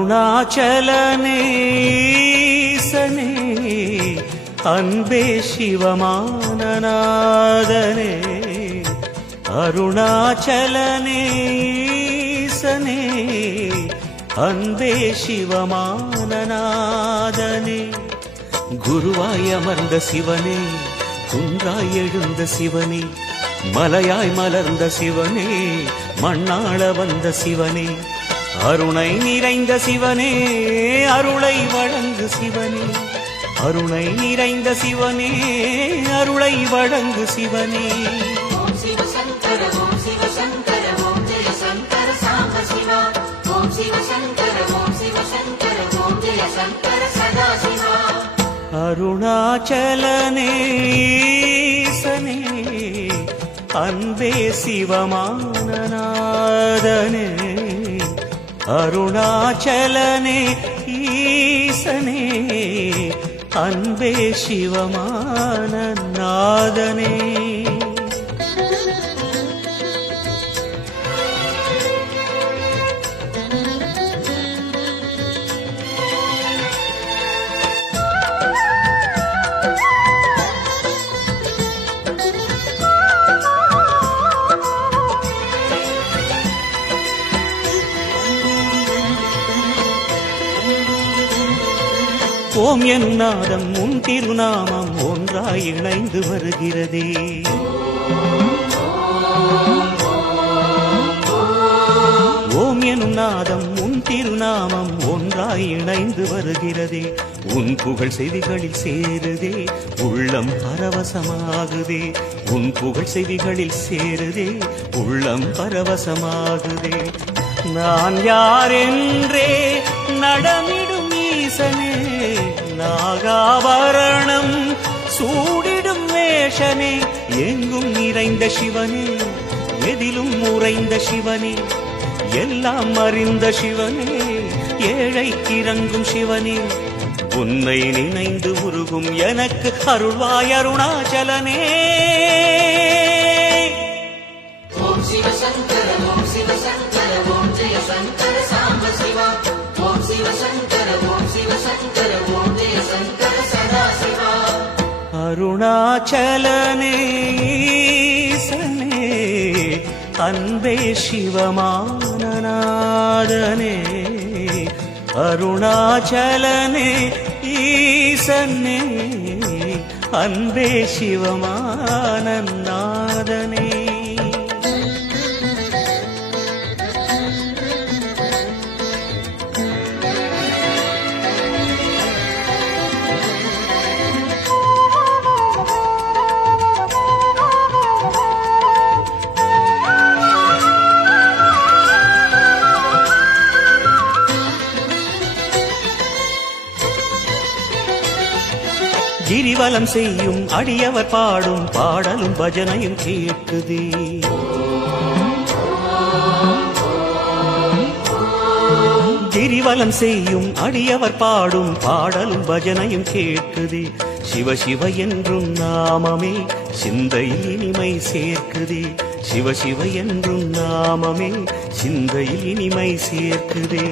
அருணாச்சலனே ஈசனே அன்பே சிவமானநாதனே அருணாச்சலனே ஈசனே அன்பே சிவமானநாதனே குருவாய் அமர்ந்த சிவனே குன்றாய் எழுந்த சிவனே மலையாய் மலர்ந்த சிவனே மண்ணாள வந்த சிவனே அருணை நிறைந்த சிவனே அருளை வழங்கு சிவனே அருணை நிறைந்த சிவனே அருளை வழங்கு சிவனே ஓம் சிவ சங்கர ஓம் சிவ சங்கர ஓம் ஜெய சங்கர சாம்ப சிவா ஓம் சிவ சங்கர ஓம் சிவ சங்கர ஓம் ஜெய சங்கர சதா சிவா அருணாச்சலனே ஈசனே அன்பே சிவமானநாதனே அருணாச்சலனே ஈசனே அன்பே சிவமானநாதனே ஓம் எனும் நாதம் உன் திருநாமம் ஒன்றாய் இணைந்து வருகிறதே ஓம் எனும் நாதம் உன் திருநாமம் ஒன்றாய் இணைந்து வருகிறதே உன் புகழ் செவிகளில் சேருதே உள்ளம் பரவசமாகுதே உன் புகழ் செவிகளில் சேருதே உள்ளம் பரவசமாகுதே நான் யாரென்றே நடமிடும் ஈசனே நாகாபரணம் சூடிடும் வேஷனே எங்கும் நிறைந்த சிவனே எதிலும் உறைந்த சிவனே எல்லாம் அறிந்த சிவனே ஏழைக்கு இறங்கும் சிவனே உன்னை நினைந்து உருகும் எனக்கு அருள்வாய் அருணாச்சலனே ஓம் சிவ சங்கர ஓம் சிவ சங்கர ஓம் ஜெய சங்கர சாம்ப சிவா ஓம் சிவ சங்கர ஓம் சிவ சங்கர ஓம் ஜெய சங்கர சதா சிவா அருணாச்சலனே ஈசனே அன்பே சிவமானநாதனே அருணாச்சலனே ஈசனே அன்பே சிவமானநாதனே கிரிவலம் செய்யும் அடியவர் பாடும் பாடலும் பஜனையும் கேட்குதே கிரிவலம் செய்யும் அடியவர் பாடும் பாடலும் பஜனையும் கேட்குதே சிவ சிவ என்றும் நாமமே சிந்தையில் இனிமை சேர்க்குதே சிவ சிவ என்றும் நாமமே சிந்தையில் இனிமை சேர்க்குதே